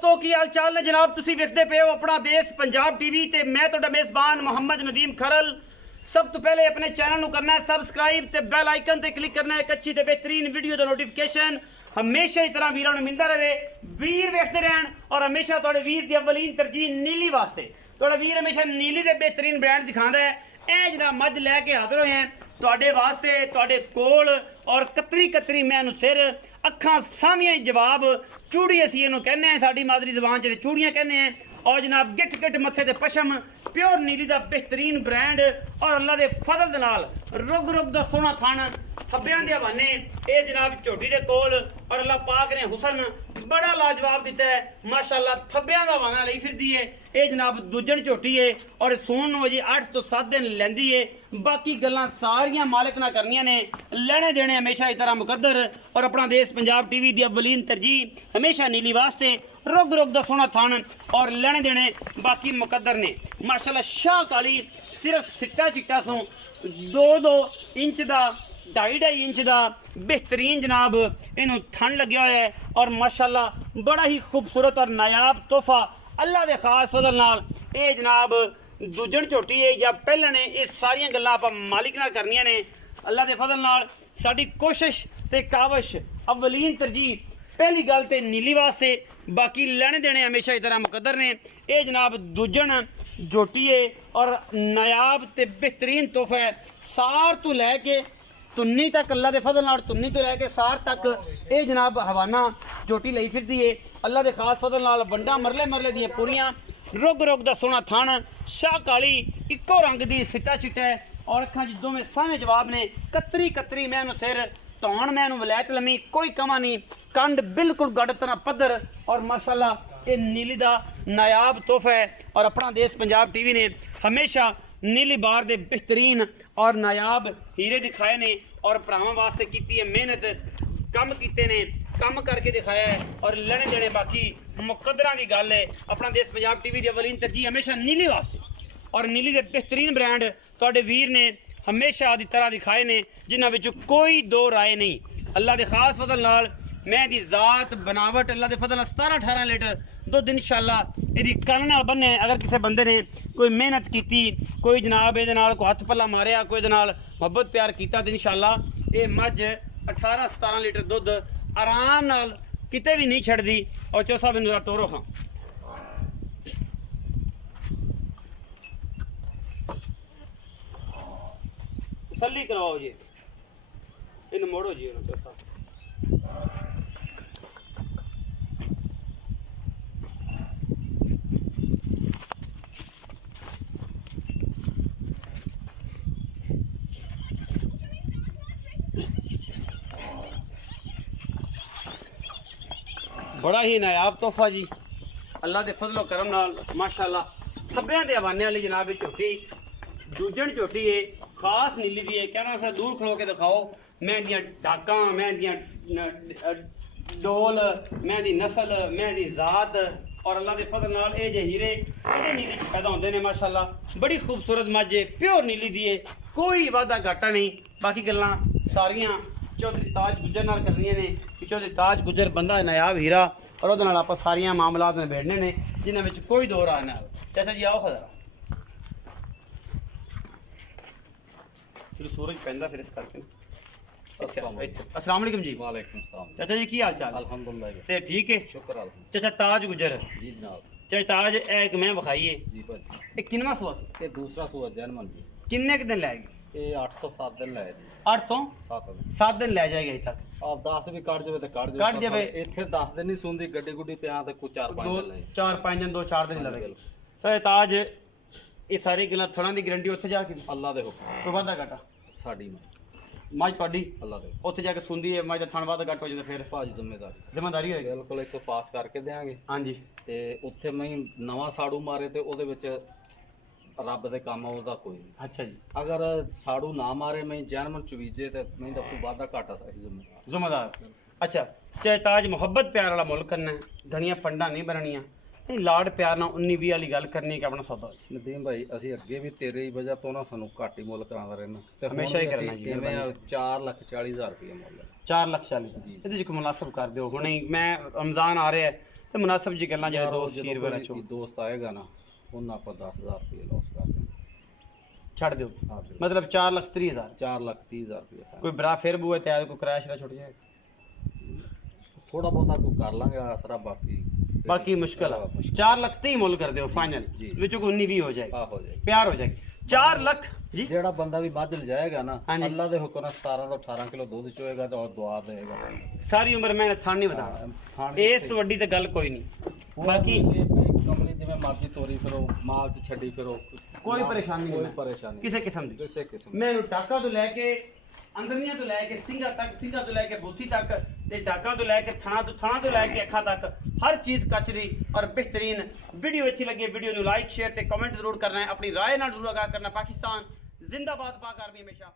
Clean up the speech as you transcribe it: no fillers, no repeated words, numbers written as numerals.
दोस्तों की हाल चाल ने जनाब तुसी वेखदे पे हो अपना देश पंजाब टीवी ते मैं तुहाडा मेज़बान मोहम्मद नदीम खरल। सब तो पहले अपने चैनल ਨੂੰ करना है सबसक्राइब ते बैल आइकन ते क्लिक करना है एक अच्छी ते बेहतरीन वीडियो दा नोटिफिकेशन हमेशा इस तरह वीरां ਨੂੰ मिलता रहे। वीर वेखते रहन और हमेशा तुहाडे वीर दी अवलीन तरजीह नीली वास्ते तुहाडा वीर हमेशा नीली दे बेहतरीन ब्रांड दिखांदा है। ए जनाब मज लैके हाजिर होए हैं तुहाडे वास्ते तुहाडे कोल और कतरी कतरी मैनू सिर अखां सामियां जवाब चूड़ी असी इहनूं कहने हैं साडी मादरी जबान च चूड़ियां कहने हैं। और जनाब गिट गिट मत्थे ते पशम प्योर नीली दा बेहतरीन ब्रांड और अल्लाह दे फजल दे नाल रुग रुग दा सोहना थन थब्बियां दे हवाने ये जनाब झोटी दे कोल और अल्लाह पाक ने हुसन बड़ा लाजवाब दिता है माशाअल्लाह थब्बियां दा हवाना लई फिरदी है। ये जनाब दूजन झोटी है और सोन नूं अजे 8 तो 7 दिन लैंदी है। बाकी गल्लां सारियां मालिक ना करनियां ने लेने देने हमेशा इस तरह मुकद्दर और अपना देश पंजाब टीवी दी अवलीन तरजीह हमेशा नीली वास्ते रुग रुग दा सोहना थन और लेने देने बाकी मुकद्दर ने माशाअल्लाह। शाह काली सिर्फ सिट्टा चिट्टा सो 2-2 इंच दा 2.5 इंच का बेहतरीन जनाब इनू थन लग्या हुआ है और माशाअल्लाह बड़ा ही खूबसूरत और नायाब तोहफा अल्लाह के खास फजल नाल ये जनाब दूजन झोटी है या पहले ने ये सारिया गल्लां आपां मालिक नाल करनियां ने अल्लाह के फजल नाल। साडी कोशिश ते काविश अवलीन तरजीह पहली गल तो नीली वास्ते बाकी लेने देने हमेशा इस तरह मुकद्दर ने। ये जनाब दूजन झोटी है और नायाब ते बेहतरीन तोहफा है सार तो लैके तुन्नी तक अल्लाह के फजल नाल तुन्नी तो लैके सार तक ये जनाब हवाना झोटी लई फिरदी है अल्लाह के खास फजल नाल। वंडा मरले मरले दी पूरियां रुग रुग दा सोहना थन शाह काली इक्को रंग दी सिट्टा चिट्टा है और अखां च दोवें सामे जवाब ने कतरी कतरी मैनू सिर धौन मैनू वलैत लमी कोई कमा नहीं कंड बिल्कुल गड़ तरह पद्धर और माशाअल्लाह ये नीली दा नायाब तोहफा है। और अपना देश पंजाब टीवी ने हमेशा नीली बार दे बेहतरीन और नायाब हीरे दिखाए ने और भरावां वास्ते कीती है मेहनत कम कीते ने कम करके दिखाया है और लेने देने बाकी मुकद्दरां दी गल है। अपना देश पंजाब टीवी दी अवलीन तरजीह हमेशा नीली वास्ते और नीली दे बेहतरीन ब्रांड तुहाडे वीर ने हमेशा दी तरह दिखाए ने जिन्हां विच कोई दो राय नहीं। अल्लाह दे खास फजल नाल मैं दी जात बनावट अल्लाह दे फजल 17-18 लीटर दुध इंशाअल्लाह इहदी कन्न नाल बन्ने। अगर किसी बंदे ने कोई मेहनत की कोई जनाब ये कोई हथ पल्ला मारिया कोई मुहब्बत प्यार किया तो इंशाअल्लाह ये मझ 18-17 लीटर दुध आराम नाल किते भी नहीं छड़दी। और चौथा बिंदु टोरो खां तसल्ली करवाओ जी इन मोड़ो जी चौथा बड़ा ही नायाब तोहफा जी अल्लाह के फजलो करम नाल माशाअल्लाह। थब्बियां दे हवाने वाली जनाब झोटी दूजन झोटी है खास नीली दी है कहना सा दूर खलो के दिखाओ मैं दियां डाकां मैं दियां डोल मैं दी नस्ल मैं दी जात और अल्लाह के फजल नाल ये जे हीरे ये नीली पैदा होंदे ने माशाअल्लाह। बड़ी खूबसूरत मझ है प्योर नीली दी है कोई वादा घाटा नहीं। बाकी गल्लां सारियां चौधरी ताज गुजर नाल करनियां ने कि चौधरी ताज गुजर बंदा नायाब हीरा और उहदे नाल आपां सारियां मामलात निबेड़ने ने जिन्हां विच कोई दो राय ना। चाचा जी आओ खजरा फिर सूरज पैंदा फिर इस करके अस्सलाम वालेकुम जी। वालेकुम सलाम चाचा जी की हाल चाल अल्हम्दुलिल्लाह से ठीक है शुक्र अल्हम्दुलिल्लाह। चाचा ताज गुजर जी जनाब चाचा ताज एक मैं बखाइए जी भाई ये किनवा सुआ ये दूसरा सुआ जैनमन जी किन्ने के दिन लैगी ये 807 दिन लाए जी 8 तो 7 दिन 7 दिन लै जाएगा अजे तक आप 10 भी ਕੱਢ ਜਾਵੇ ਤੇ ਕੱਢ ਕੱਢ ਜਾਵੇ। ਇੱਥੇ 10 ਦਿਨ ਨਹੀਂ ਸੁੰਦੀ ਗੱਡੀ ਗੁੱਡੀ ਪਿਆ ਤੇ ਕੋਈ 4-5 ਦਿਨ ਲਾਏ 4-5 दिन 2-4 दिन लगेगा। चाचा ताज ये सारी गल्लां थणा दी गारंटी उत्थे जा के ਅੱਲਾ ਦੇ ਹੁਕਮ कोई वादा घाटा ਸਾਡੀ ਮਾਂ मझ तुहाडी ਅੱਲਾ ਦੇ ਉੱਥੇ ਜਾ ਕੇ ਸੁੰਦੀ ਹੈ ਮਝ ਦਾ ਥਣ ਵਾਦਾ ਘੱਟ ਹੋ ਜਾਂਦਾ ਫਿਰ ਭਾਜੀ ਜ਼ਿੰਮੇਵਾਰੀ ਜ਼ਿੰਮੇਵਾਰੀ ਹੋਏਗੀ ਬਿਲਕੁਲ ਇੱਥੋਂ ਪਾਸ ਕਰਕੇ ਦੇਾਂਗੇ ਹਾਂਜੀ ਤੇ ਉੱਥੇ ਮੈਂ ਨਵਾਂ ਸਾੜੂ ਮਾਰੇ ਤੇ ਉਹਦੇ ਵਿੱਚ ਰੱਬ ਦੇ ਕੰਮ ਉਹਦਾ ਕੋਈ ਨਹੀਂ। अच्छा जी ਅਗਰ ਸਾੜੂ ਨਾ ਮਾਰੇ ਮੈਂ ਜੈਨਮਨ ਚਵੀਜੇ ਤੇ ਮੈਂ ਤਾਂ ਕੋਈ ਵਾਦਾ ਘਾਟਾ ਸਾਡੀ ਜ਼ਿੰਮੇਵਾਰੀ जिम्मेदार अच्छा चाहे ताज मुहब्बत प्यार वाला मुल्क करना है घड़ियां पंडा नहीं बननियां नहीं लाड प्यार ना 19-20 वाली गल करनी कि अपना सौदा ਨਦੀਮ ਭਾਈ ਅਸੀਂ ਅੱਗੇ ਵੀ ਤੇਰੇ ਹੀ ਵਜ੍ਹਾ ਤੋਂ ਨਾ ਸਾਨੂੰ ਘੱਟ ਹੀ ਮੁੱਲ ਕਰਾਉਂਦਾ ਰਹਿਣਾ ਤੇ ਹਮੇਸ਼ਾ ਹੀ ਕਰਨਾ ਜੀ, ਕਿਵੇਂ 4,40,000 ਰੁਪਏ ਮੁੱਲ ਹੈ। 4 ਲੱਖ 40 ਇਹਦੇ ਚ ਕੋਈ ਮੁਨਾਸਬ ਕਰ ਦਿਓ ਹੁਣੇ ਮੈਂ रमज़ान आ रहा है ਤੇ ਮੁਨਾਸਬ ਜੀ ਗੱਲਾਂ ਜਿਹੜੇ ਯਾਰ ਉਹ ਦੋਸਤ ਜਦੋਂ ਸ਼ੀਰ ਵਗੈਰਾ ਕੋਈ ਚੋਂ ਦੋਸਤ ਆਏਗਾ ਨਾ ਉਹਨਾਂ ਆਪਾਂ 10,000 ਰੁਪਏ ਲਾਸ ਕਰ ਦੇਣਾ। ਛੱਡ ਦਿਓ ਹਾਂ ਬਿਲਕੁਲ। ਮਤਲਬ 4,30,000 4,30,000 ਰੁਪਏ ਕੋਈ ਬਰਾ ਫਿਰ ਬੂਏ ਤੇ ਆਇਆ ਕੋਈ ਕ੍ਰੈਸ਼ ਦਾ ਛੁੱਟ ਜਾਏ ਥੋੜਾ ਬਹੁਤਾ ਕੋਈ ਕਰ ਲਾਂਗੇ ਆਸਰਾ, ਬਾਕੀ ਮੁਸ਼ਕਲ ਆ। ਮੁਸ਼ਕਿਲ। 4 ਲੱਖ ਤੇ ਹੀ ਮੁੱਲ ਕਰ ਦਿਓ ਫਾਈਨਲ ਜੀ। ਵਿੱਚੋਂ ਕੋਈ 19 20 ਹੋ ਜਾਏਗੀ ਆ ਹੋ ਜਾਏ। ਪਿਆਰ ਹੋ ਜਾਏਗੀ 4 ਲੱਖ ਜੀ। ਜਿਹੜਾ ਬੰਦਾ ਵੀ ਵੱਧ ਲਿਜਾਏਗਾ ਨਾ ਹਾਂਜੀ। ਅੱਲਾ ਦੇ ਹੁਕਮ ਨਾਲ 17 ਤੋਂ 18 ਕਿਲੋ ਦੁੱਧ ਚੋਏਗਾ ਤੇ ਔਰ ਦੁਆ ਦੇਗਾ। ਸਾਰੀ ਉਮਰ ਮੈਂ ਥਾਣ ਨਹੀਂ ਵਧਾ ਇਸ ਤੋਂ ਵੱਡੀ ਤਾਂ ਗੱਲ ਕੋਈ ਨਹੀਂ। ਬਾਕੀ ਕੰਪਨੀ ਜਿਵੇਂ ਮਰਜ਼ੀ ਤੋਰੀ ਫਿਰੋ, ਮਾਲ ਚ ਛੱਡੀ ਫਿਰੋ, ਕੋਈ ਪਰੇਸ਼ਾਨੀ ਨਹੀਂ ਕੋਈ ਮੈਂ। ਪਰੇਸ਼ਾਨੀ ਕਿਸੇ ਕਿਸਮ ਦੀ ਕਿਸੇ ਕਿਸਮ ਮੈਂ ਇਹਨੂੰ ਟਾਕਾ ਤੋਂ ਲੈ ਕੇ ਅੰਦਰਨੀਆਂ ਤੋਂ ਲੈ ਕੇ ਸਿੰਘਾਂ ਤੱਕ, ਸਿੰਘਾਂ ਤੋਂ ਲੈ ਕੇ ਬੂਥੀ ਤੱਕ ਤੇ ਟਾਕਾਂ ਤੋਂ ਲੈ ਕੇ ਥਣਾ ਤੋਂ ਲੈ ਕੇ ਅੱਖਾਂ ਤੱਕ ਹਰ ਚੀਜ਼ ਕੱਚ ਦੀ ਔਰ ਬਿਹਤਰੀਨ। ਵੀਡੀਓ ਅੱਛੀ ਲੱਗੇ ਵੀਡੀਓ ਨੂੰ ਲਾਈਕ ਸ਼ੇਅਰ ਤੇ ਕਮੈਂਟ ਜ਼ਰੂਰ ਕਰਨਾ ਹੈ। ਆਪਣੀ ਰਾਏ ਨਾਲ ਜ਼ਰੂਰ ਆਗਾਹ ਕਰਨਾ। ਪਾਕਿਸਤਾਨ ਜ਼ਿੰਦਾਬਾਦ, ਪਾਕ ਆਰਮੀ ਹਮੇਸ਼ਾ।